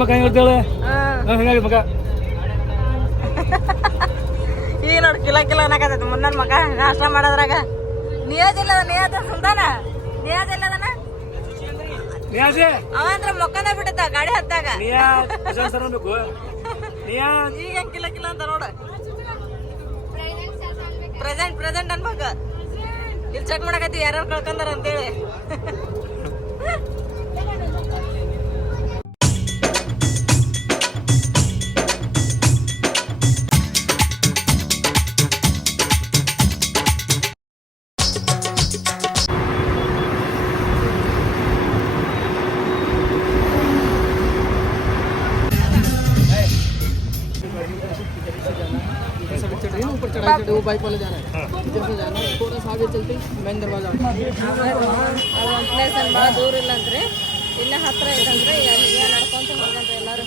ಮಗ ಹೇಳ್ತಾಳೆ ಹಂಗಾಗಿ ಮಗ ಈಗ ನೋಡಿ ಕಿಲ ಕಿಲ ಅನ್ನಕತ್ತೈತಿ ಮುಂದನ ಮಗ ನಾಷ್ಟ ಮಾಡೋದ್ರಾಗ ನಿಯಾಜ್ ಇಲ್ಲದ ನಿಯಾಜ್ ಸುಲ್ತಾನ ನಿಯಾಜ್ ಇಲ್ಲದನ ಅವಂದ್ರ ಮೊಕ್ಕನ ಬಿಟ್ಟದ ಗಾಡಿ ಹತ್ತಾಗ ಈಗ ಹೆಂಗ್ ಕಿಲ ಕಿಲ ಅಂತ ನೋಡ ಪ್ರೆಸೆಂಟ್ ಅನ್ಬೇಕ ಇಲ್ಲಿ ಚೆಕ್ ಮಾಡಕತ್ತಿ ಯಾರ್ಯಾರು ಕಳ್ಕೊಂಡಾರ ಅಂತೇಳಿ वो बाइक वाले जाना है इधर से जाना है थोड़ा सा आगे चलते मेन दरवाजा ಒಂದು ಪ್ಲೇಸ್ ಅನ್ ಭಾಳ ದೂರ ಇಲ್ಲ ಅಂದ್ರೆ ಇಲ್ಲೇ ಹತ್ರ ಇದಂದ್ರೆ ನಡ್ಕೊಂತ ಹೋಗಂತ ಎಲ್ಲಾರು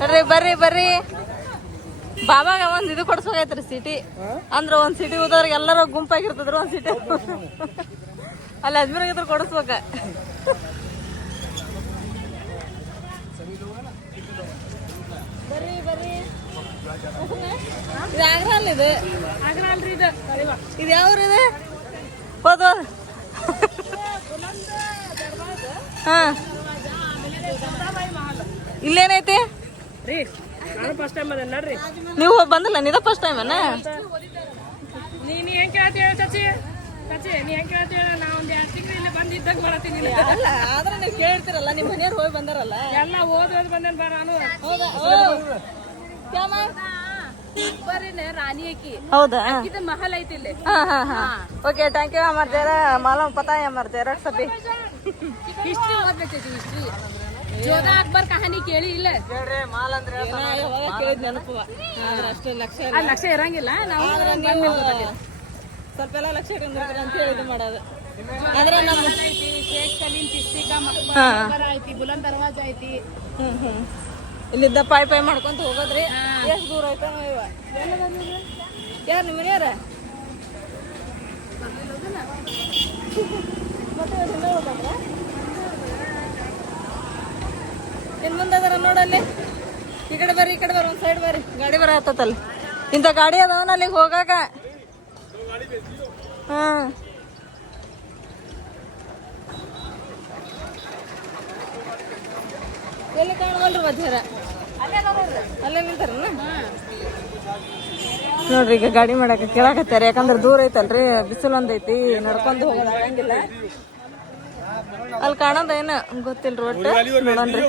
ನೋಡ್ರಿ ಬರ್ರಿ ಬಾಬಾಗ ಒಂದ್ ಇದು ಕೊಡ್ಸೋಗೈತ್ರಿ ಸಿಟಿ ಅಂದ್ರ ಒಂದ್ ಸಿಟಿ ಹೋದವ್ರಿಗೆ ಎಲ್ಲಾರು ಗುಂಪಾಗಿರ್ತದ್ರ ಒಂದ್ ಸಿಟಿ ಅಲ್ಲಿ ಅಜ್ಮೀರಾಗಿದ್ರು ಕೊಡಿಸ್ಬೇಕ ಬರ್ರಿ ಇದು ಆಗ್ರಾ ಅಲ್ಲ ಇದು ಆಗ್ರಾ ಅಲ್ರಿ ಇದು ಯಾವ್ರಿ ಇದು ಹೋದ ಹಾ ಇಲ್ಲೇನೈತಿ ರೀ ನಾನು ಫಸ್ಟ್ ಟೈಮ್ ಅದ ನೋಡ್ರಿ ನೀವು ಬಂದಿಲ್ಲ ನೀದ ಫಸ್ಟ್ ಟೈಮ್ ಅನ್ನ ನೀ ಹೆಂಗ್ ಕೇಳ್ತೀಯ ಚಾಚಿ ನೀ ಹೆಂಗ್ ಕೇಳ್ತೀಯ ನಾ ಒಂದ್ 2 ತಿಂಗಳು ಇಲ್ಲಿ ಬಂದಿದ್ದಾಗ ಮಾಡತ್ತೀನಿ ಅಲ್ಲ ಆದ್ರೆ ನೀವು ಕೇಳ್ತಿರಲ್ಲ ನಿಮ್ಮ ಮನೆಯವ್ರು ಹೋಗಿ ಬಂದಾರಲ್ಲ ಎಲ್ಲ ಓದೋದು ಬಂದೇನ್ ಬಾ ನಾನು ರಾಣಿ ಆಕಿ ಹೌದಾ ಇದು ಮಹಲ್ ಐತಿ ಇಲ್ಲಿ ಓಕೆ ಥ್ಯಾಂಕ್ ಯು हमारे तेरा मालूम पता है हमारे तेरा सभी ಹಿಸ್ಟ್ರಿ ಓದ್ಬೇಕೈತಿ ಹಿಸ್ಟ್ರಿ ಜೋಧಾ ಅಕ್ಬರ್ ಕಹಾನಿ ಕೇಳಿ ಇಲ್ಲ ಕೇಳಿದ್ ನೆನಪು ಅಷ್ಟು ಲಕ್ಷ ಇರಂಗಿಲ್ಲ ನಾವು ಸ್ವಲ್ಪ ಎಲ್ಲ ಲಕ್ಷ ಅಂತ ಹೇಳಿ ಮಾಡೋದು ಆದ್ರೆ ನಮ್ಮ ಶೇಖ್ ಸಲೀಂ ಚಿಶ್ತಿ ಕಾ ಮಕ್ಬರ ಐತಿ ಬುಲಂದ್ ದರ್ವಾಜಾ ಐತಿ ಇಲ್ಲಿದ್ದ ಪಾಯ್ ಮಾಡ್ಕೊಂತ ಹೋಗೋದ್ರಿ ಎಷ್ಟು ದೂರ ಐತ ಯಾರು ನಿಮ್ಮ ಮನೆಯಾರ ಏನ್ ಮುಂದದಾರ ನೋಡಲ್ಲಿ ಈ ಕಡೆ ಬರ್ರಿ ಒಂದ್ ಸೈಡ್ ಬರ್ರಿ ಗಾಡಿ ಬರ ಹತ್ತಲ್ಲ ಇಂಥ ಗಾಡಿ ಅದಾವನ ಅಲ್ಲಿಗೆ ಹೋಗಾಕ ಹಾ ಎಲ್ಲಿ ಕಾಣವಲ್ರಿ ಮಧ್ಯಾರ ಅಲ್ಲೇ ನಿಂತಾರ ನೋಡ್ರಿ ಈಗ ಗಾಡಿ ಮಾಡಾಕ ಕೇಳಾಕತ್ಯಾರ ಯಾಕಂದ್ರೆ ದೂರ ಐತಲ್ರಿ ಬಿಸಿಲು ಒಂದೈತಿ ನಡ್ಕೊಂಡು ಹೋಗೋದು ಆಗಂಗಿಲ್ಲ ಅಲ್ಲಿ ಕಾಣೋದ ಏನ ಗೊತ್ತಿಲ್ರಿ ಒಟ್ಟು ನೋಡನ್ರಿ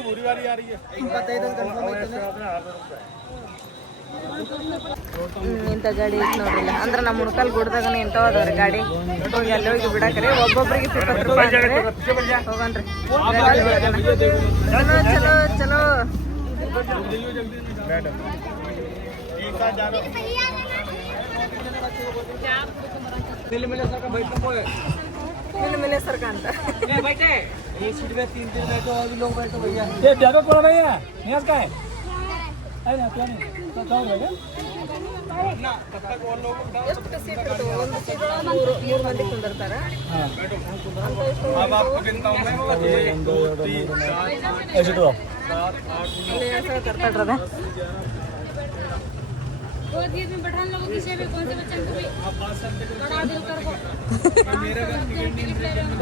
ಇಂಥ ಗಾಡಿ ಐತಿ ನೋಡ್ರಿಲ್ಲ ಅಂದ್ರೆ ನಮ್ಮ ಮುಣಕಲ್ ಗುಡ್ದಾಗ ಇಂಥವದವ್ರಿ ಗಾಡಿ ಹೋಗಿ ಅಲ್ಲಿ ಹೋಗಿ ಬಿಡಾಕ್ರಿ ಒಬ್ಬೊಬ್ರಿಗೆ 50 ರೂಪಾಯಿ ಹೋಗನ್ರಿ ಚಲೋ ಚಲೋ मिले सर का अंतर ये सीट में 3 बैठो और भी लोग बैठो भैया ये ज्यादा पड़ा भैया नियाज का है ना क्या नहीं तो जाओ भैया ना तब तक और लोग ಎಷ್ಟು ಸೀಟ್ ಇರ್ತವೆ ಒಂದು ಸೀಟ್ ಮೂರು ಮಂದಿ ಕುಂದಿರ್ತಾರ अब आपको गिनता हूं मैं 1 2 3 4 ऐसे तो ಇಲ್ಲಿ ಹೆಸರು ತರ್ತಾಡ್ರದ दो दिन में बढ़ान लोगों की सेवा कौन से बच्चों को भी बढ़ा दिल कर को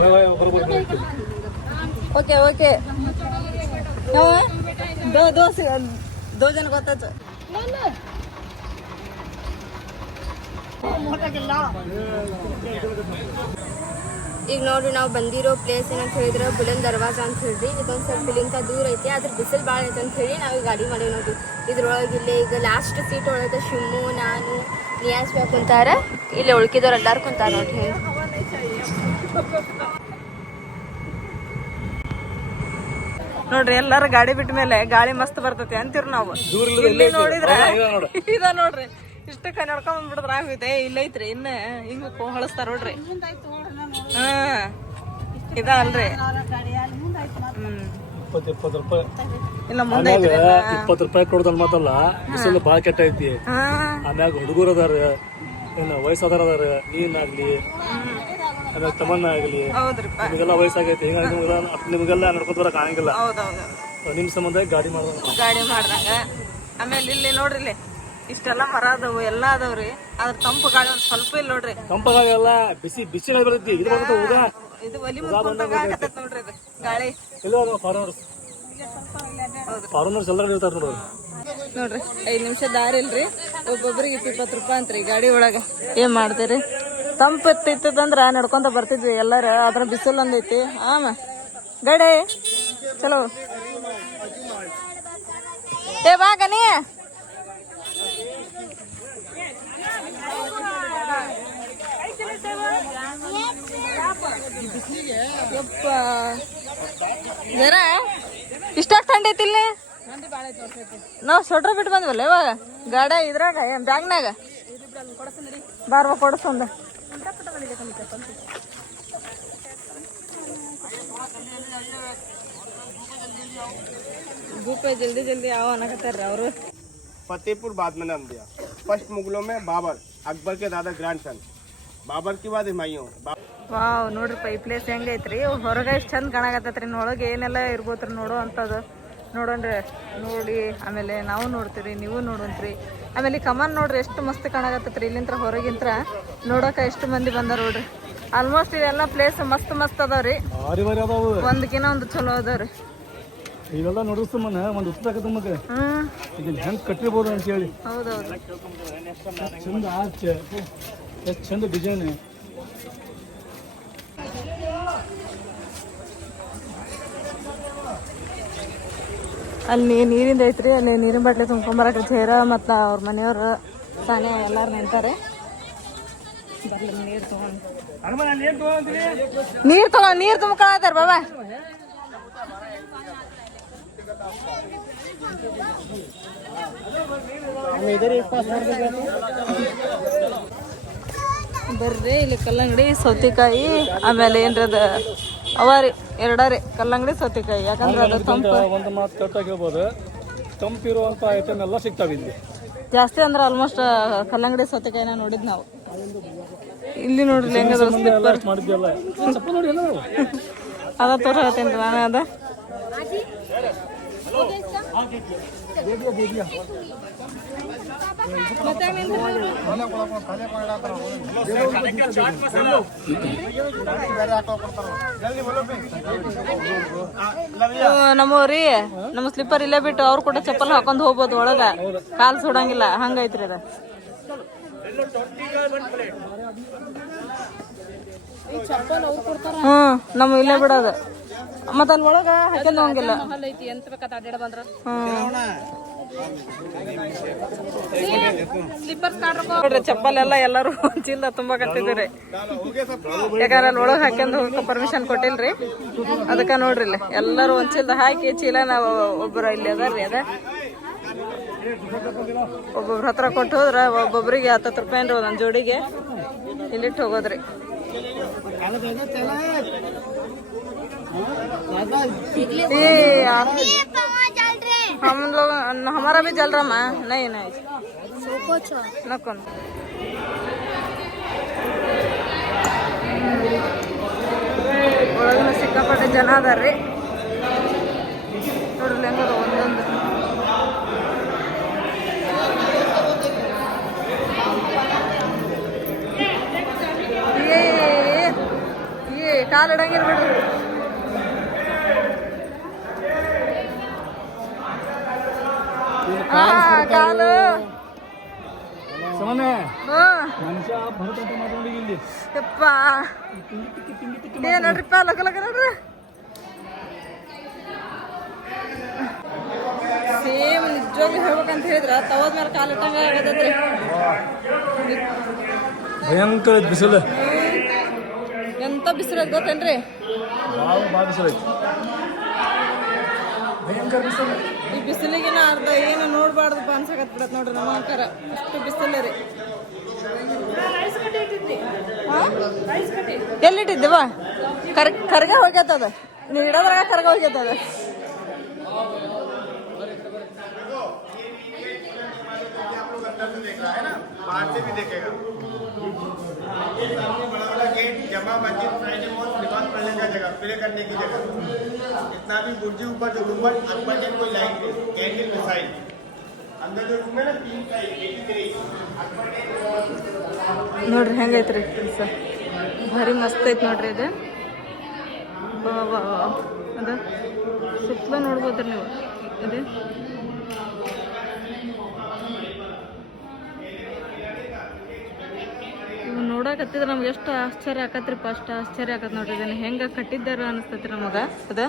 भाई बरोबर ओके ओके दो जन ಗೊತ್ತಾಯ್ತು ಈಗ ನೋಡ್ರಿ ನಾವು ಬಂದಿರೋ ಪ್ಲೇಸ್ ಏನಂತ ಹೇಳಿದ್ರೆ ಬುಲಂದ್ ದರ್ವಾಜಾ ಅಂತ ಹೇಳ್ರಿ ಇದೊಂದು ಸ್ವಲ್ಪ ಇಲ್ಲಿಂದ ದೂರ ಐತಿ ಅದ್ರ ಬಿಸಿಲು ಭಾಳ ಐತೆ ಅಂತ ಹೇಳಿ ನಾವು ಗಾಡಿ ಮಾಡೀವಿ ನೋಡ್ರಿ ಇದ್ರೊಳಗೆ ಇಲ್ಲೇ ಈಗ ಲಾಸ್ಟ್ ಸೀಟ್ ಒಳಗೆ ಶಿಮ್ಮು ನಾನು ನಿಯಾಸ್ ಕುಂತಾರ ಇಲ್ಲಿ ಉಳ್ಕಿದವ್ರು ಎಲ್ಲಾರು ಕುಂತಾರ ನೋಡ್ರಿ ನೋಡ್ರಿ ಎಲ್ಲಾರು ಗಾಡಿ ಬಿಟ್ಟ ಮೇಲೆ ಗಾಳಿ ಮಸ್ತ್ ಬರ್ತೈತಿ ಅಂತೀವ್ರಿ ನಾವು ಇಲ್ಲಿ ನೋಡಿದ್ರೆ ಇದ ನೋಡ್ರಿ ಇಷ್ಟಕ್ಕ ನಡ್ಕೊಂಡ್ ಬಂದ್ಬಿಡಿದ್ರ ಆಗುತ್ತೆ ಇಲ್ಲೈತ್ರಿ ಇನ್ನ ಹಿಂಗ ಹೊಳಸ್ತಾರ ನೋಡ್ರಿ ಹಾ ಇದ ಅಲ್ರಿ 20 ರೂಪಾಯಿ ಇಲ್ಲ ಮುಂದೆ 20 ರೂಪಾಯಿ ಕೊಡ್ದಲ್ ಮಾತಲ್ಲ ಬಿಸಿಲು ಬಾಳ ಕೆಟ್ಟ ಐತಿ ಆಮ್ಯಾಗ ಹುಡುಗರು ಅದಾರ ಏನು ವಯಸ್ಸಾದಾರ ಅದಾರ, ನೀನಾಗ್ಲಿ ಆಮೇಲೆ ತಮ್ಮನ್ನ ಆಗಲಿ, ಹೌದ್ರಿಪ್ಪ. ನಿಮಗೆಲ್ಲ ವಯಸ್ಸಾಗೈತಿ, ಹಿಂಗಾಗಿ ನಿಮಗೆಲ್ಲ ನಡ್ಕೊಂತ ಬರಕ್ ಆಗಂಗಿಲ್ಲ. ಹೌದೌದು. ನಿಮ್ಮ ಸಂಬಂಧ ಗಾಡಿ ಮಾಡ್ದಂಗ. ಆಮೇಲೆ ಇಲ್ಲಿ ನೋಡ್ರಿ, ಇಲ್ಲಿ ಇಷ್ಟೆಲ್ಲ ಮರ ಅದಾವು, ಎಲ್ಲ ಅದಾವ್ರಿ. ಅದ್ರ ತಂಪು ಗಾಳಿ ಒಂದ್ ಸ್ವಲ್ಪ ಇಲ್ಲ ನೋಡ್ರಿ. ತಂಪ ಗಾಳಿ ಎಲ್ಲ ಬಿಸಿ ಬಿಸಿ ಗಾಳಿ ಬರ್ತೈತಿ. ಇದು ಬರ್ತೈತಿ ಹೋಗ ಇದು ಒಲಿ ಮುಂದೆ ಆಗತೈತಿ ನೋಡ್ರಿ ಇದು ಗಾಳಿ. ಎಲ್ಲ ಫಾರ್ಮರ್ಸ್ ಎಲ್ಲರೂ ಇರ್ತಾರ ನೋಡ್ರಿ. ನೋಡ್ರಿ 5 ನಿಮಿಷ ದಾರಿ ಇಲ್ರಿ, ಒಬ್ಬೊಬ್ರಿಗೆ 20 ರೂಪಾಯಿ ಅಂತ್ರಿ ಗಾಡಿ ಒಳಗ. ಏನ್ ಮಾಡ್ತೀರಿ, ತಂಪು ಇತ್ತಿತ್ತಂದ್ರ ನಡ್ಕೊಂತ ಬರ್ತಿದ್ವಿ ಎಲ್ಲಾರ. ಅದ್ರ ಬಿಸಿಲು ಒಂದೈತಿ. ಗಾಡಿ ಚಲೋ ಏ ಬಾಗನಿ. ಜರ ಇಷ್ಟಾಗ ಥಂಡಿ ಐತಿ ಇಲ್ಲಿ. ನಾವ್ ಸ್ವೆಟ್ರ್ ಬಿಟ್ಟು ಬಂದ್ವಲ್ಲ ಇವಾಗ ಗಾಡಿ ಇದ್ರಾಗ ಬ್ಯಾಗ್ನಾಗ. ಬಾರ್ವ ಕೊಡಸೊಂದ. भूपे जल्दी जल्दी आओ ना कहते रहे। फतेहपुर बाद में नाम दिया। फर्स्ट मुगलों में बाबर, अकबर के दादा ग्रैंडसन, बाबर के बाद हुमायूं। ವಾವ್ ನೋಡ್ರಿಪ್ಪ ಈ ಪ್ಲೇಸ್ ಹೆಂಗೈತ್ರಿ. ಹೊರಗೆ ಎಷ್ಟು ಚಂದ ಕಾಣಕತ್ತೈತ್ರಿ, ಒಳಗೆ ಏನೆಲ್ಲ ಇರ್ಬೋತ್ರಿ ನೋಡೋ ಅಂಥದ್ದು. ನೋಡೋಣ್ರಿ, ನೋಡಿ ಆಮೇಲೆ ನಾವು ನೋಡ್ತೀವಿ, ನೀವು ನೋಡೋಣ್ರಿ. ಆಮೇಲೆ ಈ ಕಮಾನ್ ನೋಡ್ರಿ ಎಷ್ಟು ಮಸ್ತ್ ಕಾಣಕತ್ತೈತ್ರಿ. ಇಲ್ಲಿಂತ್ರ ಹೊರಗಿಂತ್ರ ನೋಡೋಕೆ ಎಷ್ಟು ಮಂದಿ ಬಂದಾರ ನೋಡ್ರಿ. ಆಲ್ಮೋಸ್ಟ್ ಇದೆಲ್ಲ ಪ್ಲೇಸ್ ಮಸ್ತ್ ಮಸ್ತ್ ಅದಾವ್ರಿ. ಒಂದಕ್ಕಿನ ಒಂದು ಚಲೋ ಅದಾವ್ರಿ. ಇವೆಲ್ಲ ನೋಡಿಸ್ ಮನ ಒಂದು ಉತ್ಸಾಹ ನಮಗೆ ಇದನ್ನ ಹೆಂಗೆ ಕಟ್ಟಿರ್ಬೋದು ಅಂತ ಹೇಳಿ. ಹೌದೌದು, ಚಂದ ಆಚೆ ಎಷ್ಟು ಚಂದ ಡಿಸೈನ್. ಅಲ್ಲಿ ನೀರಿಂದ ಐತ್ರಿ. ಅಲ್ಲಿ ನೀರಿನ ಬಾಟ್ಲಿ ತುಂಬ್ಕೊಂಬರಕ್ಕೆ ಚೇರ ಮತ್ತು ಅವ್ರ ಮನೆಯವ್ರು ತಾನೇ ಎಲ್ಲಾರು ನಿಂತಾರೆ. ಬರ್ಲಿ ನೀರು ತಗೊಂಡು ನೀರು ತುಂಬ್ಕೊಳತ್ತಾರ ಬಾಬಾ. ಬರ್ರಿ ಇಲ್ಲಿ ಕಲ್ಲಂಗಡಿ, ಸೌತೆಕಾಯಿ, ಆಮೇಲೆ ಏನ್ರದ ಅವಾರಿ ಎರಡಾರಿ ಕಲ್ಲಂಗಡಿ ಸೌತೆಕಾಯಿ. ಯಾಕಂದ್ರೆ ಅದು ತಂಪು. ಒಂದು ಮಾತು ಕರೆಕ್ಟಾಗಿ ಹೇಳ್ಬೋದು, ತಂಪಿರುವಂಥ ಐಟಮ್ ಎಲ್ಲ ಸಿಗ್ತಾವೆ ಇಲ್ಲಿ ಜಾಸ್ತಿ. ಅಂದ್ರೆ ಆಲ್ಮೋಸ್ಟ್ ಕಲ್ಲಂಗಡಿ ಸೌತೆಕಾಯಿನ ನೋಡಿದ್ ನಾವು. ಇಲ್ಲಿ ನೋಡ್ರಿ ಹೆಂಗದ ಮಾಡಿದ್ವಲ್ಲ ಅದ ತೋರಿಸತ್ತೇನ್ರಿ ನಾನು. ಅದ ನಮ್ಮವ್ರಿ ನಮ್ಮ ಸ್ಲಿಪ್ಪರ್ ಇಲ್ಲೇ ಬಿಟ್ಟು ಅವ್ರು ಕೂಡ ಚಪ್ಪಲ್ ಹಾಕೊಂಡ್ ಹೋಗ್ಬೋದು ಒಳಗ, ಕಾಲ್ ಸುಡಂಗಿಲ್ಲ. ಹಂಗೈತ್ರಿ ಅದ. ನಮ್ಮ ಇಲ್ಲೇ ಬಿಡೋದು. ಮತ್ತ ಅಲ್ಲಿ ಒಳಗ ಹಾಕೊಂಡ್ ಹೋಗಂಗಿಲ್ಲ. ಚಪ್ಪಲ್ ಎಲ್ಲ ಎಲ್ಲರೂ ಚೀಲ ತುಂಬಾ ಕಟ್ಟಿದ್ರಿ. ಯಾಕಂದ್ರೆ ಅಲ್ಲಿ ಒಳಗ್ ಹಾಕೊಂಡ್ ಹೋಗಕ್ಕೆ ಪರ್ಮಿಷನ್ ಕೊಟ್ಟಿಲ್ರಿ. ಅದಕ್ಕ ನೋಡ್ರಿ ಇಲ್ಲಿ ಎಲ್ಲರೂ ಒಂದ್ ಚೀಲದ ಹಾಕಿ ಚೀಲ ನಾವು ಒಬ್ಬರು ಇಲ್ಲಿ ಅದಾರ್ರಿ. ಅದ ಒಬ್ಬೊಬ್ರ ಹತ್ರ ಕೊಟ್ಟು ಹೋದ್ರ ಒಬ್ಬೊಬ್ರಿಗೆ 10 ರೂಪಾಯಿ ಏನ್ರಿ ಒಂದೊಂದ್ ಜೋಡಿಗೆ ಇಲ್ಲಿಟ್ಟು ಹೋಗೋದ್ರಿ. हम लोग हमारा भी जल रहा है। नहीं नहीं नकोन ಒಳಗಿನ ಸಿಕ್ಕಾಪಟ್ಟೆ ಜನ ಅದಾರ್ರಿ. ನೋಡ್ರಿ ಹೆಂಗದ ಒಂದೊಂದು. ಕಾಲು ಇಡಂಗಿಲ್ಲ ಬಿಡ್ರಿ. ಕಾಲು ಮನುಷ್ಯ ಭರತನಾಟ್ಯ ಮಾಡ್ಕೊಂಡು ಇಲ್ಲಿ ಯಪ್ಪ ನೋಡ್ರಿಪ್ಪ ಲಗ ಲಗ ನೋಡ್ರಿ. ಸೇಮ್ ನಿಜವಾಗ್ಲೂ ಹೇಳ್ಬೇಕಂತ ಹೇಳಿದ್ರ ತವದ ಮೇಲೆ ಕಾಲು ಇಟ್ಟಂಗ ಆಗತೈತ್ರಿ. ಭಯಂಕರ ಬಿಸಿಲು. ಎಂತ ಬಿಸಿಲು ಗೊತ್ತೇನ್ರಿ? ಭಾಳ ಬಿಸಿಲು ಐತಿ, ಭಯಂಕರ ಬಿಸಿಲು. ಈ ಬಿಸಿಲಿಗಿನ ಅರ್ಧ ಏನು ನೋಡ್ಬಾರ್ದಪ್ಪ ಅನ್ಸಕತ್ ಬಿಡತ್ ನೋಡ್ರಿ. ನಮ್ಮ ಅಂಕಾರ ಅಷ್ಟು ಬಿಸಿಲು ರೀ. ಎಲ್ಲಿಟ್ಟಿದ್ದೀವ? ಕರ್ಗ ಹೋಗ್ಯತದ. ನೀವು ಇಡೋದ್ರಾಗ ಕರ್ಗ ಹೋಗ್ಯತದ. बाहर से भी देखेगा। ये सामने बड़ा वाला गेट जमा मस्जिद फ्राइडे मॉल नमाज पढ़ने का जगह प्रे करने की जगह इतना भी बुर्जी ऊपर जो गुम्बद अकबर के कोई लाइट कैंडल मिसाइल अंदर जो रूम है ना 3 का 83 अकबर के ನೋಡ್ರಿ ಹೆಂಗೈತ್ರಿ ಕೆಲಸ ಭಾರಿ ಮಸ್ತ್ ಐತೆ ನೋಡ್ರಿ ಇದು ಅದ ಸುತ್ತಲೂ ನೋಡ್ಬೋದ್ರಿ ನೀವು ಇದು ಇವ್ ನೋಡಕತ್ತಿದ್ರೆ ನಮ್ಗೆ ಎಷ್ಟು ಆಶ್ಚರ್ಯ ಆಕತ್ರಿ ಫಸ್ಟ್ ಆಶ್ಚರ್ಯ ಆಕತ್ ನೋಡ್ರಿ ಇದನ್ನ ಹೆಂಗ ಕಟ್ಟಿದ್ದಾರ ಅನಿಸ್ತೈತ್ರಿ ನಮಗ ಅದ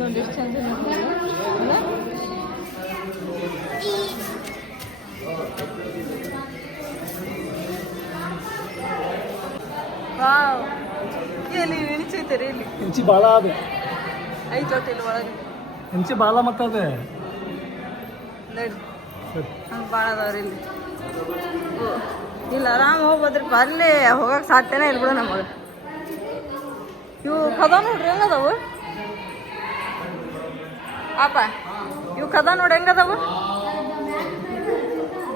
ನೋಡಿ ಎಷ್ಟು ಚಂದ ಅದ ವಾವ್ ಎಲ್ಲಿ ಇಳಿಸೈತೆ ಇಲ್ಲಿ ಇಂಚಿ ಬಾಳ ಅದ ಐತೆ ಇಲ್ಲಿ ಒಳಗೆ ಇಂಚಿ ಬಾಳ ಮತ್ತದ ನೋಡಿ ಹಂಗೆ ಭಾಳ ಅದಾವ್ರಿ ಇಲ್ಲಿ ಇಲ್ಲ ಆರಾಮ್ ಹೋಗ್ಬೋದ್ರಿ ಬರ್ಲಿ ಹೋಗಕ್ಕೆ ಸಾಧ್ಯನೇ ಇಲ್ಲ ಬಿಡು ನಮಗೆ ಇವು ಕದ ನೋಡ್ರಿ ಹೆಂಗದಾವು ಅಪ್ಪ ಇವು ಕದ ನೋಡಿ ಹೆಂಗದಾವು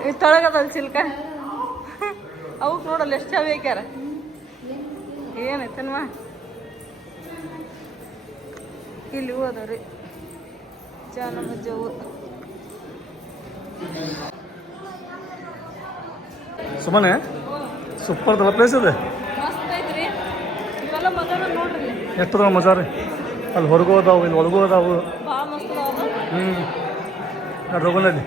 ಇವು ತಳಗದಲ್ಲ ಚಿಲ್ಕ ಅವಕ್ಕೆ ನೋಡಲ್ಲ ಎಷ್ಟು ಚಾವಿ ಹಾಕ್ಯಾರ ಏನೈತನ್ವಾ ಇಲ್ಲಿ ಹೂ ಅದಾವ್ರಿ ನಮ್ಮ ಜವು ಸುಮ್ಮನೆ ಸೂಪರ್ ಪ್ಲೇಸ್ ಇದೆ ಮಸ್ತ್ ಐತ್ರಿ ಇವೆಲ್ಲ ಮಜಾ ನೋಡ್ರಿ ಎಷ್ಟದ ಮಜಾ ರೀ ಅಲ್ಲಿ ಹೊರಗೂ ಅದಾವು ಇಲ್ಲಿ ಒಳಗೂ ಅದಾವು ಭಾಳ ಮಸ್ತ್ ಅದಾವ ನೋಡ್ರಿ ಹೋಗೋಣಲ್ಲಿ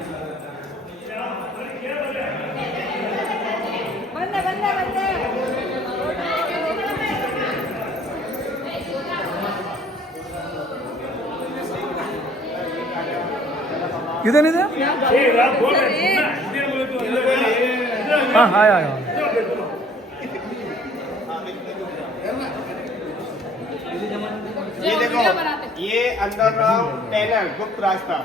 ಬಂದೆ ಬಂದೆ ಬಂದೆ ಇದೇನಿದೆ ಹಾಂ ಹಾಯ್ ಹಾಯ್ ये देखो ये अंडरग्राउंड टनल गुप्त रास्ता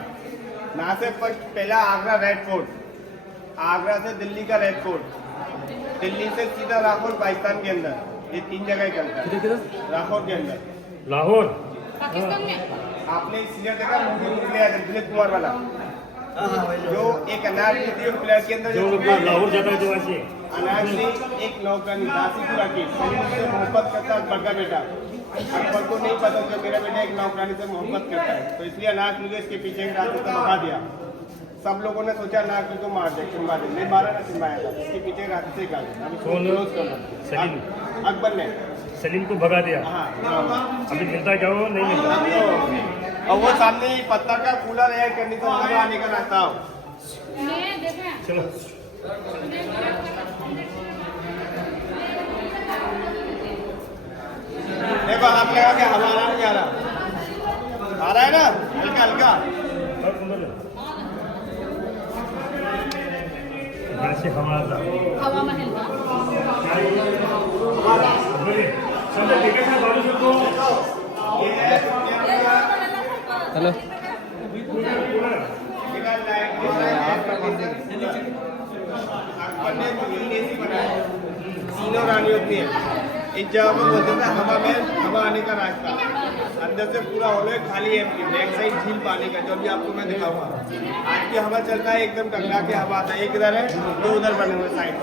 यहाँ से फर्स्ट पहला आगरा रेड फोर्ट आगरा से दिल्ली का रेड फोर्ट दिल्ली से सीधा लाहौर पाकिस्तान के अंदर ये 3 जगह चलता है लाहौर के अंदर लाहौर आपने एक सीनियर देखा मूवी निकले दिलीप कुमार वाला जो एक अनारकली प्लेयर के अंदर जो लाहौर जाता है तो ऐसे अनारकली एक नौकरानी दासीपुरा की सलीम से मोहब्बत करता है अकबर का बेटा अकबर को नहीं पता कि मेरा बेटा एक नौकरानी से मोहब्बत करता है तो इसलिए अनारकली को इसके पीछे एक रास्ते से भगा दिया सब लोगों ने सोचा अनारकली को मार दे चिंबा दे नहीं मारा ना चिंबाया था इसके पीछे एक रास्ते से निकाल अकबर ने सलीम को भगा दिया हाँ अभी मिलता क्या हो नहीं मिलता और वो सामने ही पत्थर का कूलर एयर कंडीशन लगा आने का रास्ता हो चलो देखो आप लगा के हमारा नहीं आ रहा है ना हल्का हल्का से हमारा हवा महल हेलो तीनों रानी होती है इस जगह पर बोलते थे हवा में हवा आने का रास्ता अंदर से पूरा हॉल है खाली है बैक साइड झील पानी का जो भी आपको मैं दिखाऊंगा आज की हवा चलता है एकदम टकरा के हवा आता है एक इधर है दो उधर बने हुए साइड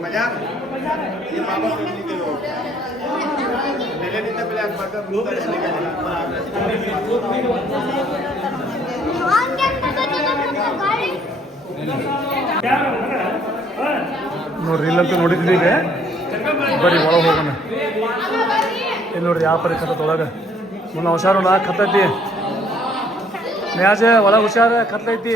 मजा ये बाबा फैमिली के लोग पहले नहीं था पहले अकबर का ब्लू रहने का ನೋಡ್ರಿ ಇಲ್ಲಂತೂ ನೋಡಿದ್ರಿ ಈಗ ಬರ್ರಿ ಒಳಗೆ ಹೋಗೋಣ ಇಲ್ಲಿ ನೋಡ್ರಿ ಯಾವ ಪರಿ ಕತ್ತೊಳಗೆ ಮುನ್ನ ಹುಷಾರು ನಾ ಕತ್ತೈತಿ ನ್ಯಾಜ ಒಳಗೆ ಹುಷಾರ ಕತ್ತೈತಿ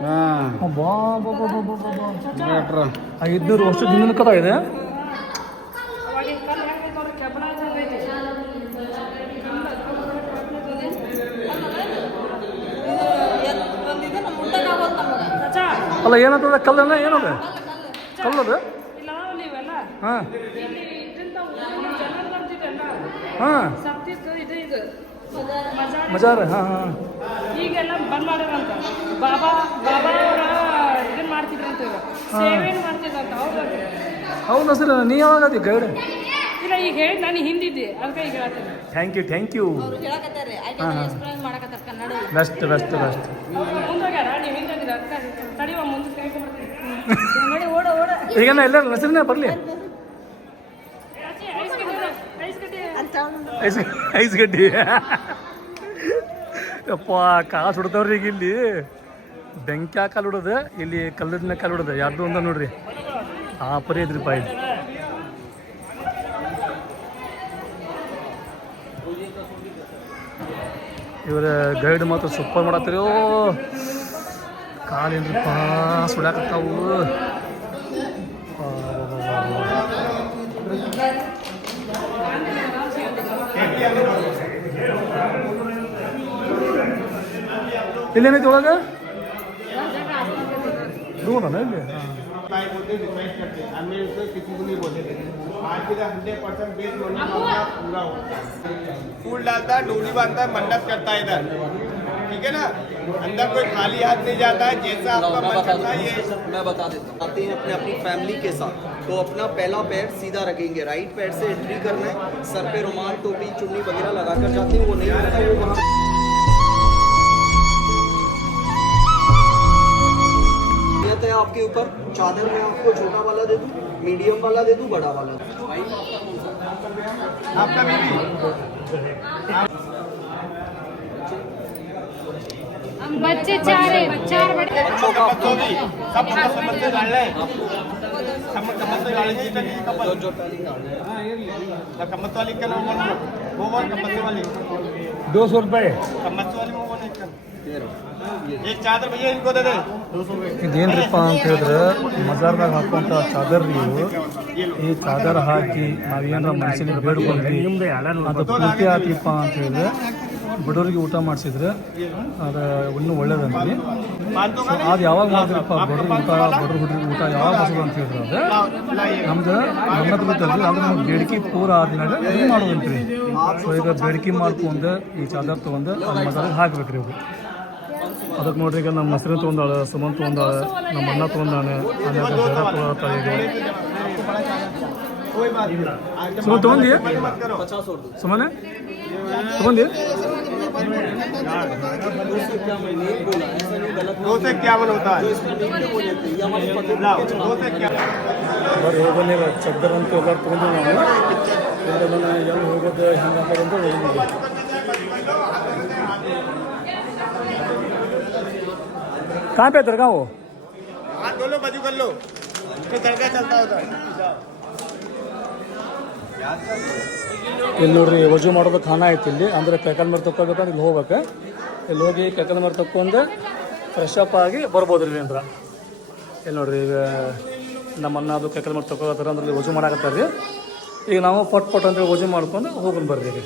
हाँ 500 ವರ್ಷದ ಹಿಂದಿನ ಕಥೆ ಇದೆ ಅಲ್ಲ ಏನಂತದ ಕಲ್ಲನ್ನ ಏನದ ಕಲ್ಲದ ಇಲ್ಲ ನೀವೆಲ್ಲ ಹಾಂ ಇಲ್ಲಿ ಇದ್ರಿಂದ ಜನರು ಬರ್ತಿದ್ದಲ್ಲ ಹಾಂ ಸತ್ತಿತ್ತು ಇದು ಮಜಾರ ಹಾಂ ಹಾಂ ಈಗೆಲ್ಲ ಬಂದ್ ಮಾಡ್ಯಾರಂತ ಬಾಬಾ ಅವರ ಇದನ್ನ ಮಾಡ್ತಿದ್ರಂತ ಇವಾಗ ಸೇವೆಯನ್ನು ಮಾಡ್ತಿದ್ರಂತ ಅವ್ರು ಹೌದಾ ಸರ್ ನೀ ಯಾವಾಗ ಅದಿ ಗೈಡ್ ಇಲ್ಲ ಈಗ ಹೇಳಿ ನಾನು ಹಿಂದಿದ್ದೆ ಅದಕ್ಕೆ ಈಗ ಹೇಳ್ತೇನೆ ಥ್ಯಾಂಕ್ ಯು ಅವ್ರು ಹೇಳಕತ್ತಾರೆ ಆಯ್ತು ಎಕ್ಸ್ಪ್ಲೈನ್ ಮಾಡಕತ್ತಾರೆ ಕನ್ನಡ ಬೆಸ್ಟ್ ಮುಂದೋಗ್ಯಾರ ನೀವು ಹಿಂದಿದ್ದೀರ ಅದಕ್ಕೆ ತಡಿಯುವ ಮುಂದೆ ಕೇಳ್ಕೊಂಡ್ಬರ್ತೀನಿ ನೋಡಿ ಓಡ ಈಗೇನ ಎಲ್ಲ ಹೆಸರಿನ ಬರಲಿ ಐಸ್ ಗಡ್ಡಿ ಯಪ್ಪ ಕಾಲು ಸುಡ್ತಾವ್ರಿ ಈಗ ಇಲ್ಲಿ ಬೆಂಕಿ ಕಾಲು ಹುಡೋದು ಇಲ್ಲಿ ಕಲ್ಲದ ಕಾಲು ಹುಡೋದು ಯಾರ್ದು ಒಂದ ನೋಡ್ರಿ ಆ ಪರಿ ಇದ್ರಿಪ್ಪ ಇಲ್ಲಿ ಇವರ ಗೈಡ್ ಮಾತ್ರ ಸೂಪರ್ ಮಾಡತ್ತೀರಿ ಓ ಕಾಲೇನ್ರಿಪ್ಪ ಸುಡಾಕತ್ತಾವು ಇಲ್ಲೇನೈತಿ ಒಳಗೆ ರೂಮನ ಇಲ್ಲಿ डिसाइड करते हैं हमें उससे किसी को नहीं बोलते आज का 100% बेस पूरा होता है फूल डालता है डोरी बांधता है मन्नत करता है इधर ठीक है ना अंदर कोई खाली हाथ नहीं जाता है जैसा आपका मन करता है ये मैं बता देता हूँ आते हैं अपने अपनी फैमिली के साथ तो अपना पहला पैर सीधा रखेंगे राइट पैर से एंट्री करना है सर पे रुमाल टोपी चुन्नी वगैरह लगा कर जाते हैं वो नहीं होता वो वहाँ है आपके ऊपर चादर में आपको छोटा वाला दे दूँ मीडियम वाला दे दूँ बड़ा वाला आपका बीवी बच्चे चार बड़े सब समझ से डाल रहे हैं समझ से डाल रहे हैं जो पहली कमत वाली का नाम वो कमत वाली 200 रुपये कमत वाली वो एक चादर भैया इनको दे दे 200 रुपये ಇದೇನ್ರಿಪ್ಪ ಅಂತ ಹೇಳಿದ್ರೆ ಮಜಾರ್ದಾಗ ಹಾಕುವಂಥ ಚಾದರ್ ನೀವು ಈ ಚಾದರ್ ಹಾಕಿ ನಾವೇನಾರ ಮನುಷ್ಯನಿಗೆ ಬೇಡ್ಕೊಂಡ್ರಿ ಅದು ಪೂರ್ತಿ ಆತಿಪ್ಪ ಅಂತ ಹೇಳಿದ್ರೆ ಬಡವರಿಗೆ ಊಟ ಮಾಡಿಸಿದ್ರೆ ಅದು ಇನ್ನೂ ಒಳ್ಳೇದಂದ್ರಿ ಅದು ಯಾವಾಗ ಮಾಡಿದ್ರಪ್ಪ ಬಡವ್ರ ಹುಡುಗರಿಗೆ ಊಟ ಯಾವಾಗ ಮಾಡಿಸೋದು ಅಂತ ಹೇಳಿದ್ರೆ ಅದು ನಮ್ದು ಗಮನ ಗೊತ್ತಲ್ರಿ ಅಂದ್ರೆ ನಾವು ಬೇಡಿಕೆ ಪೂರ ಆದ್ಮೇಲೆ ಇದು ಮಾಡೋದಂತ್ರಿ ಸೊ ಈಗ ಬೇಡಿಕೆ ಮಾಡ್ಕೊಂಡು ಈ ಚಾದರ್ ತೊಗೊಂಡು ಅದು ಮಜಾರ್ಗೆ ಹಾಕ್ಬೇಕ್ರಿ ಇವ್ರು ಅದಕ್ಕೆ ನೋಡ್ರಿ ಈಗ ನಮ್ಮ ಹೆಸರು ತೊಗೊಂಡಾಳ ಸುಮನ್ ತೊಗೊಂಡಾಳ ನಮ್ಮ ಅಣ್ಣ ತೊಗೊಂಡಾನೆ ಆಮೇಲೆ ಬೇರೆ ತೊಗೊಳತ್ತ ಈಗ ಸುಮನ್ ತೊಗೊಂಡಿ ಸುಮನೆ ತೊಗೊಂಡಿ दो से क्या होता है दो से क्या ಬರ್ರಿ ಹೋಗೋಣ ಈಗ ಚಕ್ದರ್ ಅಂತ ಎಲ್ಲರೂ ತೊಗೊಂಡು ನಾವು ಎಲ್ಲದನ್ನ ಎಲ್ಲಿ ಹೋಗೋದು ಹೆಂಗೆ ಅಂತ ಹೋಗಿದ್ದೀವಿ कहाँ पे दरगाह हो हाथ धो लो बाजू कर लो फिर दरगाह चलता होता है ಇಲ್ಲಿ ನೋಡ್ರಿ ವಜು ಮಾಡೋದು ಖಾನ ಐತಿ ಇಲ್ಲಿ ಅಂದ್ರೆ ಕೈಕಾಲು ಮೇಲೆ ತಕ್ಕೋಬೇಕಂದ್ರೆ ಇಲ್ಲಿ ಹೋಗ್ಬೇಕು ಇಲ್ಲಿ ಹೋಗಿ ಕೈಕಾಲು ಮೇಲೆ ತಕ್ಕೊಂಡು ಫ್ರೆಶ್ ಅಪ್ ಆಗಿ ಬರ್ಬೋದು ಇಲ್ಲಿ ಅಂದ್ರೆ ಇಲ್ಲಿ ನೋಡ್ರಿ ಈಗ ನಮ್ಮ ಅಣ್ಣ ಅದು ಕೈಕಾಲು ಮೇಲೆ ತಕ್ಕೋತಾರ ಅಂದ್ರೆ ಇಲ್ಲಿ ವಜು ಮಾಡಾಕತ್ತಾರ ರೀ ಈಗ ನಾವು ಪಟ್ ಅಂತೇಳಿ ವಜು ಮಾಡ್ಕೊಂಡು ಹೋಗೋಣ ಬರ್ರಿ ಈಗ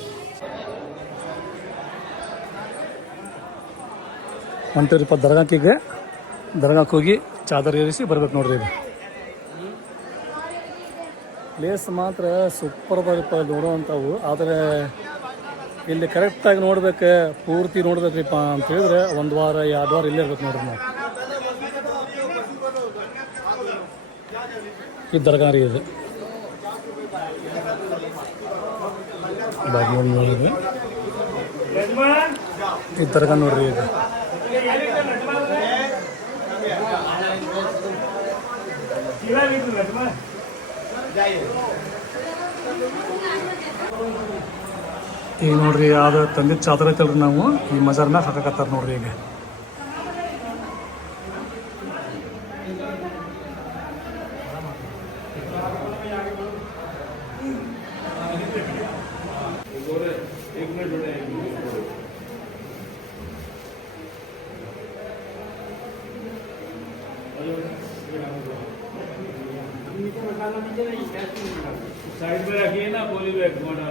ಹೊಂಟಿರಿಪ್ಪ ದರ್ಗಾಕ್ಕೆ ಹೋಗಿ ಚಾದರ್ ಏರಿಸಿ ಬರ್ಬೇಕು ನೋಡ್ರಿ ಈಗ ಪ್ಲೇಸ್ ಮಾತ್ರ ಸೂಪರ್ ಬರಪ್ಪ ನೋಡೋವಂಥವು ಆದರೆ ಇಲ್ಲಿ ಕರೆಕ್ಟಾಗಿ ನೋಡ್ಬೇಕು ಪೂರ್ತಿ ನೋಡ್ಬೇಕ್ರಿಪ್ಪ ಅಂತ ಹೇಳಿದ್ರೆ 1 ವಾರ 2 ವಾರ ಇಲ್ಲೇ ಇರ್ಬೇಕು ನೋಡ್ರಿ ನಾವು ಈ ದರ್ಗಾ ರೀ ಇದು ನೋಡಿದ್ವಿ ಈ ದರ್ಗಾ ನೋಡ್ರಿ ಇದು ಈಗ ನೋಡ್ರಿ ಯಾವ್ದು ತಂದಿದ್ದ ಚಾದರ್ ಐತಲ್ರಿ ನಾವು ಈ ಮಜಾರ್ ಮ್ಯಾಗ ಹಾಕಕತ್ತಾರ ನೋಡ್ರಿ ಈಗ साइड में रखिए ना गोली बैग मोटा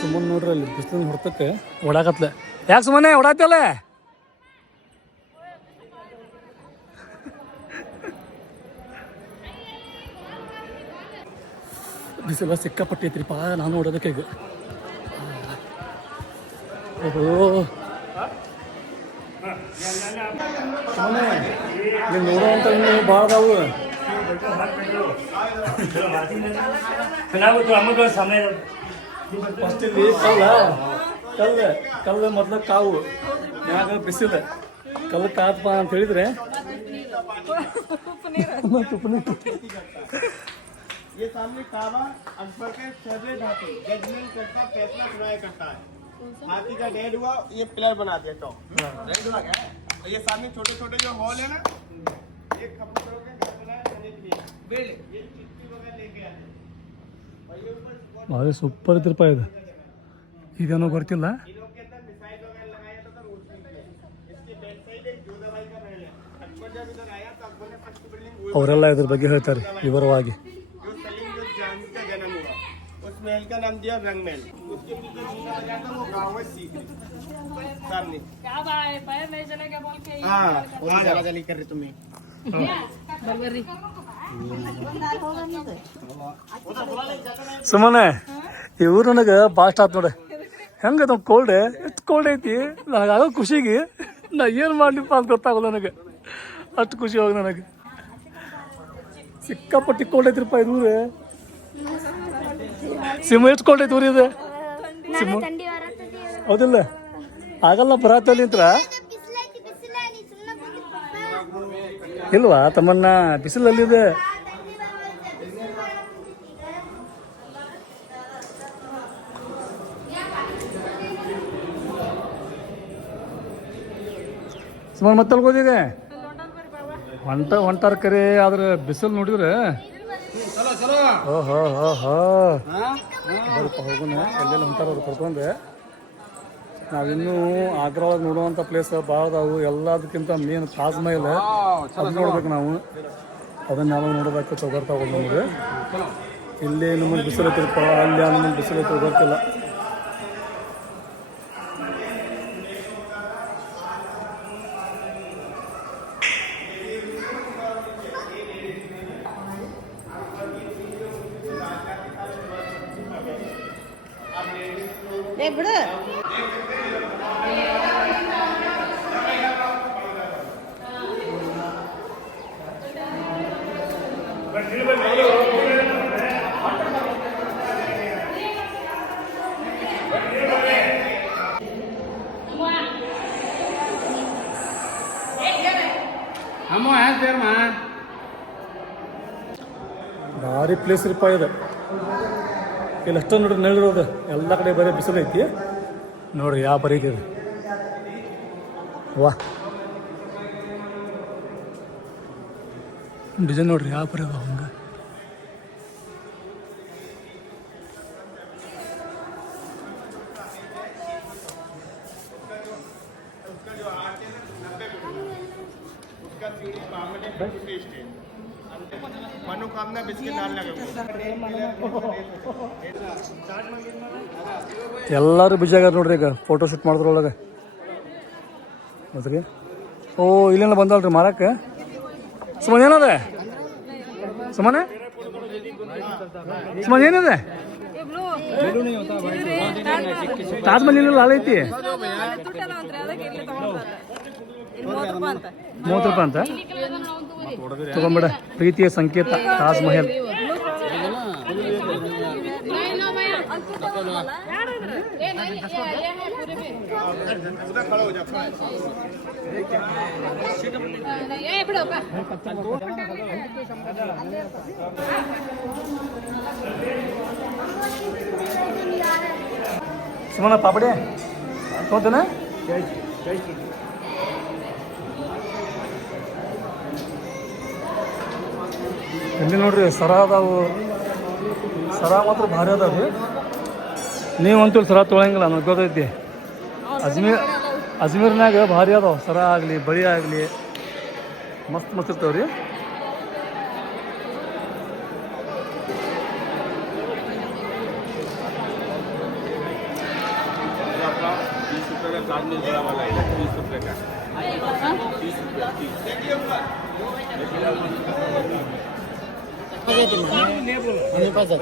ಸುಮ್ಮನೆ ನೋಡ್ರಿ ಅಲ್ಲಿ ಬಿಸಿಲು ಹೊಡ್ತಕ್ಕೆ ಓಡಾಕತ್ಲೆ. ಯಾಕೆ ಸುಮ್ಮನೆ ಓಡಾತಲ್ಲ? ಬಿಸಿಲ ಸಿಕ್ಕಾಪಟ್ಟಿ ಐತ್ರಿಪ್ಪ. ನಾನು ನೋಡೋದಕ್ಕೆ ಈಗ ಓಹೋ ನೀನು ನೋಡುವಂಥ ಇನ್ನು ಭಾಳ ಅದಾವು. ಫಸ್ಟ್ ಇಲ್ಲಿ ಕಲ್ಲು ಮೊದಲು ಕಾವು ಮ್ಯಾಗ ಬಿಸಿಲು ಕಲ್ಲು ಕಾತಪ್ಪ ಅಂತ ಹೇಳಿದ್ರೆ ये सामने कावा अकबर के फेवरेट हाथी जजमेंट करता फैसला सुनाया करता है। हाथी का डेड हुआ ये पिलर बना दिया तो डेड हुआ क्या है? और ये सामने छोटे छोटे जो हॉल है ना ये कबूतरों के घर बनाए रहने के लिए बिल्ड ये चिट्ठी वगैरह लेके आते और ये ऊपर ಭಾಳ ಸೂಪರ್ ಐತಿರಪ್ಪ ಇದು. ಇದೇನೋ ಗೊತ್ತಿಲ್ಲ. इनों के अंदर मिसाइल वगैरह लगाया था रोशनी के लिए। इसके बैक साइड एक जोधा भाई का महल है। अकबर जब इधर आया तो अकबर ने फर्स्ट बिल्डिंग ಅವರೆಲ್ಲ ಇದ್ರ ಬಗ್ಗೆ ಹೇಳ್ತಾರೆ ವಿವರವಾಗಿ. का जन्म हुआ उस महल का नाम दिया रंग महल। उसके पीछे दूसरा बजा था वो गाँव है सीकरी सामने। क्या बात है पैर नहीं चले क्या बोल के हाँ वहाँ जला जली कर रही तुम्हें ಸುಮ್ಮನೆ ಇವ್ರು ನನಗೆ ಬಾಸ್ಟ್ ಆತ್ ನೋಡಿ. ಹೆಂಗದ ಕೋಲ್ಡ್ ಎಷ್ಟು ಕೋಲ್ಡ್ ಐತಿ ನನಗಾಗೋ ಖುಷಿಗೆ ನಾ ಏನು ಮಾಡ್ಲಿಪ್ಪ ಅಂತ ಗೊತ್ತಾಗಲ್ಲ ನನಗೆ. ಅಷ್ಟು ಖುಷಿ ಹೋಗಿ ನನಗೆ ಸಿಕ್ಕಾಪಟ್ಟಿ ಕೋಲ್ಡ್ ಐತ್ರಿಪ್ಪ ಇದು. ಸಿಮ್ ಎಷ್ಟು ಕೋಲ್ಡ್ ಐತಿ ಊರಿ ಇದು ಸಿಮ್ ಹೌದಿಲ್ಲ? ಆಗಲ್ಲ ಬರತ್ತಲ್ಲಿ ನಿಂತ್ರ ಇಲ್ವಾ ತಮ್ಮನ್ನ ಬಿಸಿಲಲ್ಲಿದೆ. ಸುಮಾರು ಮತ್ತೆ ಅಲ್ಗೋದಿದೆ ಹೊಂಟಾರ ಕರೆ ಆದ್ರೆ ಬಿಸಿಲು ನೋಡಿದ್ರೆ ಓಹೋ ಹೋ ಹೋ ಬರಪ್ಪ ಹೋಗೋಣ. ಎಲ್ಲೆಲ್ಲ ಹೊಂಟಾರ ಅವ್ರು ಕರ್ಕೊಂಡೆ. ನಾವಿನ್ನೂ ಆಗ್ರಾ ಒಳಗೆ ನೋಡುವಂಥ ಪ್ಲೇಸ್ ಭಾಳ ಅದಾವು. ಎಲ್ಲದಕ್ಕಿಂತ ಮೇನ್ ತಾಜ್ ಮಹಲ್ ಅದು ನೋಡ್ಬೇಕು ನಾವು. ಅದನ್ನ ಯಾವಾಗ ನೋಡೋದಕ್ಕೆ ತೊಗೊಳ್ತಾ ಹೋಗೋದು ನಮಗೆ. ಇಲ್ಲಿ ನಮ್ಮಲ್ಲಿ ಬಿಸಿಲು ಐತಿರಪ್ಪ, ಅಲ್ಲಿ ನಮ್ಮಲ್ಲಿ ಬಿಸಿಲು ಐತಿ ಗೊತ್ತಿಲ್ಲ. ಬಿಡು ಭಾರಿ ಪ್ಲೇಸ್ ರೀಪ್ಪ ಇದು. ಇಲ್ಲಿ ಅಷ್ಟೊಂದು ನೋಡ್ರಿ ನೆಲ್ಲಿರೋದು ಎಲ್ಲ ಕಡೆ ಬರೀ ಬಿಸಿಲು ಐತಿ ನೋಡ್ರಿ. ಯಾವ ಪರಿ ಐತಿ ವಾ ಡಿಸೈನ್ ನೋಡ್ರಿ ಯಾವ ಪರಿ ಅದ ಹಂಗೆ. मनोकामना बिस्किट डाल लगे ಎಲ್ಲರೂ ಬಿಜಿ ಆಗ್ಯಾರ ನೋಡ್ರಿ ಈಗ ಫೋಟೋ ಶೂಟ್ ಮಾಡಿದ್ರೊಳಗೆ ಹೌದ್ರಿ. ಓ ಇಲ್ಲೆಲ್ಲ ಬಂದಲ್ರಿ ಮಾರಕ್ಕೆ. ಸುಮನ್ ಏನದೆ ಸುಮನೆ ಸುಮನ್ ಏನಿದೆ ತಾಜ್ ಮಹಲ್ ಇಲ್ಲ ಐತಿ 30 ರೂಪಾಯಿ ಅಂತ ತಗೊಂಬಿಡ. ಪ್ರೀತಿಯ ಸಂಕೇತ ತಾಜ್ ಮಹಲ್. ಸುಮನ ಪಾಪಡಿ ತಗೋತೇನೆ. ಇಲ್ಲಿ ನೋಡ್ರಿ ಸರ ಅದಾವು. ಸರ ಮಾತ್ರ ಭಾರಿ ಅದಾವ್ರಿ. ನೀವಂತೂ ಸರ ತೊಳಂಗಿಲ್ಲ ನನಗೆ ಗೊತ್ತೈತಿ. ಅಜ್ಮೀರ್ನಾಗ ಭಾರಿ ಅದಾವ ಸರ ಆಗಲಿ ಬಳಿ ಆಗಲಿ ಮಸ್ತ್ ಮಸ್ತ್ ಇರ್ತಾವ್ರಿ.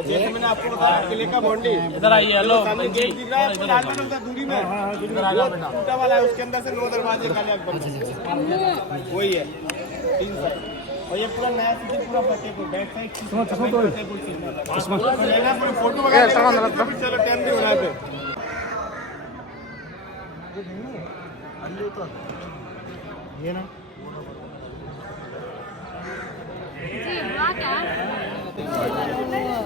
जैसे मैंने आपको बताया किले का बाउंड्री इधर आइए। हेलो दिख रहा है आपको लाल बटन दूरी में टूटा वाला है, उसके अंदर से 9 दरवाजे काले अकबर वही है 3 साइड। और ये पूरा नया सिटी पूरा फतेहपुर बैक साइड फोटो वगैरह चलो टाइम नहीं बना पे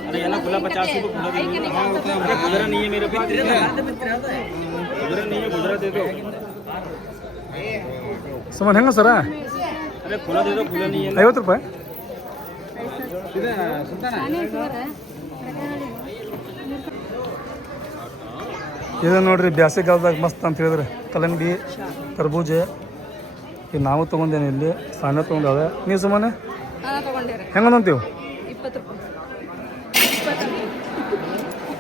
अरे ये ना खुला 50 रुपये खुला दे। अरे गुजरा नहीं है मेरे पे, गुजरा नहीं है, गुजरा दे दो। ಸುಮನ್ ಹೆಂಗ ಸರ अरे खुला दे दो, खुला नहीं है। 50 ರೂಪಾಯಿ. ಇದು ನೋಡ್ರಿ ಬ್ಯಾಸಿಗಾಲದಾಗ ಮಸ್ತ್ ಅಂತ ಹೇಳಿದ್ರೆ ಕಲ್ಲಂಗಡಿ ಕರ್ಬೂಜ. ಈಗ ನಾವು ತೊಗೊಂಡೇನೆ ಇಲ್ಲಿ ಸಣ್ಣ ತೊಗೊಂಡಾವೆ. ನೀವು ಸುಮ್ಮನೆ ಹೆಂಗಂತೀವಿ 20 ರೂಪಾಯಿ.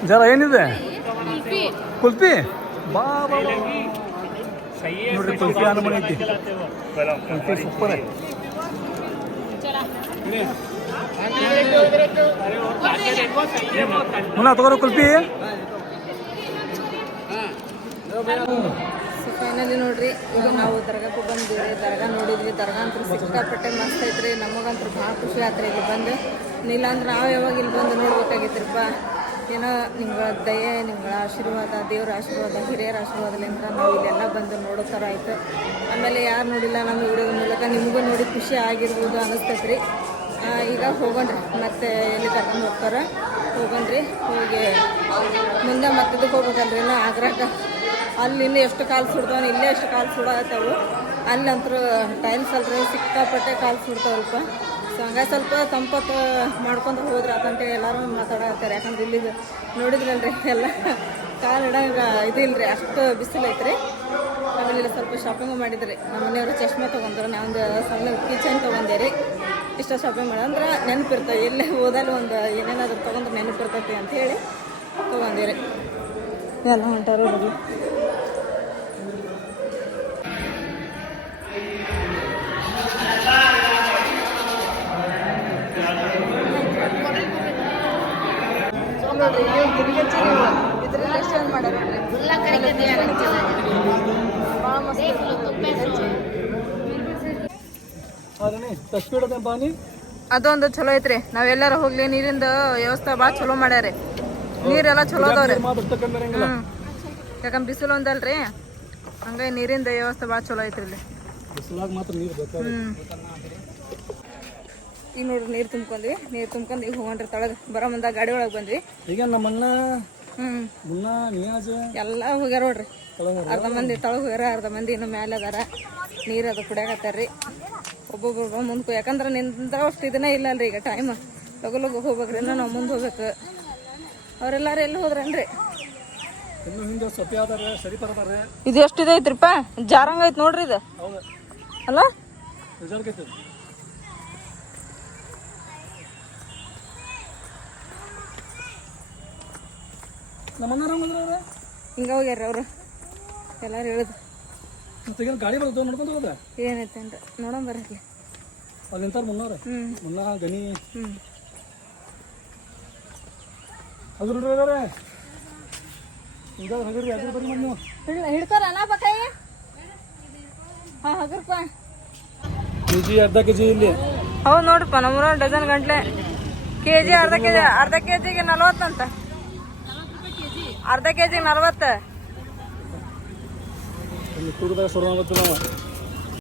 ಜರ ಏನಿದೆ ಕುಲ್ಫಿ ಬಾ ಬಾ ಬಾ. ನೋಡ್ರಿ ಕುಲ್ಫಿ ಅನುಮತಿ ಐತಿ. ಕುಲ್ಫಿ ಸೂಪರ್ ಐತಿ. ಮುನ್ನ ತಗೋರು ಕುಲ್ಫಿ. ಸೊ ಫೈನಲಿ ನೋಡ್ರಿ ಈಗ ನಾವು ದರ್ಗಾಕ್ಕೆ ಬಂದಿವಿ. ದರ್ಗಾ ನೋಡಿದ್ವಿ. ದರ್ಗಾ ಅಂತೂ ಸಿಕ್ಕಾಪಟ್ಟೆ ಮಸ್ತ್ ಐತ್ರಿ. ನಮಗಂತೂ ಭಾಳ ಖುಷಿ ಆತ್ರಿ ಇಲ್ಲಿ ಬಂದು. ಇಲ್ಲಾಂದ್ರೆ ನಾವು ಯಾವಾಗ ಇಲ್ಲಿ ಬಂದು ನೋಡ್ಬೇಕಾಗಿತ್ರಿಪ್ಪ. ಏನೋ ನಿಮ್ಗಳ ದಯೆ, ನಿಮ್ಗಳ ಆಶೀರ್ವಾದ, ದೇವ್ರ ಆಶೀರ್ವಾದ, ಹಿರಿಯರ ಆಶೀರ್ವಾದದಿಂದ ನಾವು ಇಲ್ಲೆಲ್ಲ ಬಂದು ನೋಡೋ ಥರ ಆಯ್ತು. ಆಮೇಲೆ ಯಾರು ನೋಡಿಲ್ಲ ನಮ್ಮ ವಿಡಿಯೋ ಮೂಲಕ ನಿಮಗೂ ನೋಡಿ ಖುಷಿ ಆಗಿರ್ಬೋದು ಅನಿಸ್ತೈತ್ರಿ. ಈಗ ಹೋಗೋಣ್ರಿ ಮತ್ತೆ ಎಲ್ಲಿ ಕರ್ಕೊಂಡು ಹೋಗ್ತಾರೆ ಹೋಗೋಣ್ರಿ. ಹೋಗಿ ಮುಂದೆ ಮತ್ತದಕ್ಕೆ ಹೋಗ್ಬೇಕಲ್ರಿ ಇನ್ನೂ ಆಗ್ರಾಕ. ಅಲ್ಲಿ ಇನ್ನೂ ಎಷ್ಟು ಕಾಲು ಸುಡ್ತಾವೆ, ಇಲ್ಲೇ ಎಷ್ಟು ಕಾಲು ಸುಡಾತ್ತವು. ಅಲ್ಲಂತರೂ ಟೈಲ್ಸ್ ಅಲ್ರಿ ಸಿಕ್ಕಾಪಟ್ಟೆ ಕಾಲು ಸುಡ್ತಾವಲ್ಪ. ಸೊ ಹಂಗಾಗಿ ಸ್ವಲ್ಪ ತಂಪತ್ತು ಮಾಡ್ಕೊಂಡು ಹೋದ್ರೆ ಯಾಕಂತ ಎಲ್ಲರೂ ಮಾತಾಡತ್ತಾರೆ. ಯಾಕಂದ್ರೆ ಇಲ್ಲಿ ನೋಡಿದ್ರಲ್ರಿ ಎಲ್ಲ ಕಾಲು ಇಡಂಗೆ ಇದಿಲ್ಲ ರೀ, ಅಷ್ಟು ಬಿಸಿಲು ಐತ್ರಿ. ಆಮೇಲೆ ಇಲ್ಲಿ ಸ್ವಲ್ಪ ಶಾಪಿಂಗು ಮಾಡಿದ್ರಿ. ನಮ್ಮ ಮನೆಯವರು ಚಶ್ಮೆ ತೊಗೊಂಡ್ರು. ನಾವೊಂದು ಸಣ್ಣ ಕಿಚನ್ ತೊಗೊಂಡೆ ರೀ. ಇಷ್ಟ ಶಾಪಿಂಗ್ ಮಾಡಂದ್ರೆ ನೆನಪಿರ್ತವೆ. ಎಲ್ಲೇ ಹೋದಲ್ಲಿ ಒಂದು ಏನೇನಾದ್ರು ತೊಗೊಂಡ್ರೆ ನೆನಪಿರ್ತೈತಿ ಅಂಥೇಳಿ ತೊಗೊಂಡಿರಿ. ಎಲ್ಲ ಹೊಂಟಾರು ಹೋಗಿ ನೋಡ್ರಿ ಗಿರಿಗಚ್ಚಿ ಇದ್ರಲ್ಲಿ ಎಷ್ಟು ಚಂದ ಮಾಡ್ಯಾರ ನೋಡ್ರಿ. ಭಾಳ ಮಸ್ತ್ ಪಾನಿ. ಅದೊಂದು ಚಲೋ ಐತ್ರಿ. ನಾವೆಲ್ಲಾರ ಹೋಗ್ಲಿ ನೀರಿಂದ ವ್ಯವಸ್ಥೆ ಭಾಳ ಚಲೋ ಮಾಡ್ಯಾರ. ನೀರೆಲ್ಲ ಚಲೋ ಅದಾವ್ರಿ. ಯಾಕಂದ್ರೆ ಬಿಸಿಲು ಒಂದಲ್ರಿ, ಹಂಗಾಗಿ ನೀರಿಂದ ವ್ಯವಸ್ಥೆ ಭಾಳ ಚಲೋ ಐತ್ರಿ ಇಲ್ಲಿ. ಈಗ ನೋಡ್ರಿ ನೀರು ತುಂಬ್ಕೊಂಡ್ವಿ. ನೀರು ತುಂಬ್ಕೊಂಡು ಈಗ ಹೋಗೋಣ್ರಿ ತಳಗ. ಬರೋ ಮುಂದಾಗ ಗಾಡಿ ಒಳಗೆ ಬಂದ್ವಿ. ಈಗ ನಮ್ಮನ್ನ ಮುನ್ನ ನಿಯಾಜ ಎಲ್ಲ ಹೋಗ್ಯಾರ ನೋಡ್ರಿ. ಅರ್ಧ ಮಂದಿ ತಳಗ ಹೋಗ್ಯಾರ, ಅರ್ಧ ಮಂದಿ ಇನ್ನು ಮ್ಯಾಲೆ ಅದಾರ. ನೀರು ಅದು ಕುಡಿಯಾಕತ್ತಾರ್ರಿ. ಒಬ್ಬೊಬ್ಬರು ಮುಂದೆ, ಯಾಕಂದ್ರೆ ನಿಂದ್ರ ಅಷ್ಟು ಇದನ್ನ ಇಲ್ಲಲ್ರಿ ಈಗ ಟೈಮ್. ಲಗು ಲಗು ಹೋಗ್ಬೇಕ್ರಿ. ಇನ್ನು ನಾವು ಮುಂದೆ ಹೋಗ್ಬೇಕು. ಅವರೆಲ್ಲಾರು ಎಲ್ಲಿ ಹೋದ್ರನ್ರಿ? ಇನ್ನು ಹಿಂದೆ ಸೊಪ್ಪೆ ಆದಾರೆ ಸರಿ ಬರ್ತಾರೆ. ಇದು ಎಷ್ಟು ಇದೈತ್ರಿಪ್ಪ, ಜಾರಂಗ ಐತಿ ನೋಡ್ರಿ ಇದು. ಅಲ್ಲ ರಿಸಲ್ಟ್ ಐತಿ. ನಮ್ಮನ್ನ ಹಿಂಗ ಹೋಗ್ಯಾರ ಅವ್ರು ಎಲ್ಲಾರು ಹೇಳುದು ಮತ್ತೆ ಗಾಡಿ ಬರ್ತದೆ ನೋಡ್ಕೊಂಡು ಹೋದ ಏನೈತೆ ಅಂತ ನೋಡೋಣ ಬರಲಿ ಅಲ್ಲಿ ನಿಂತಾರ ಮುನ್ನೋರ ಮುನ್ನ ಗನಿ ಅದು ನೋಡ್ರಿ ಈಗ ಹಗರ್ರಿ ಅದ್ರ ಬರಿ ಮಾಡಿ ನೀವು ಹಿಡ್ತಾರ ಅಣ್ಣ ಬಕಾಯಿ ಹಾ ಹಗರ್ಪ ಕೆಜಿ ಅರ್ಧ ಕೆಜಿ ಇಲ್ಲಿ ಹೌದು ನೋಡ್ರಪ್ಪ ನಮ್ಮೂರ ಡಜನ್ ಗಂಟ್ಲೆ ಕೆಜಿ ಅರ್ಧ ಕೆಜಿಗೆ 40 ಅಂತ ಅರ್ಧ ಕೆಜಿಗೆ 40 ಕೂಡದಾಗ ಸುರು ಆಗುತ್ತೆ ನಾವು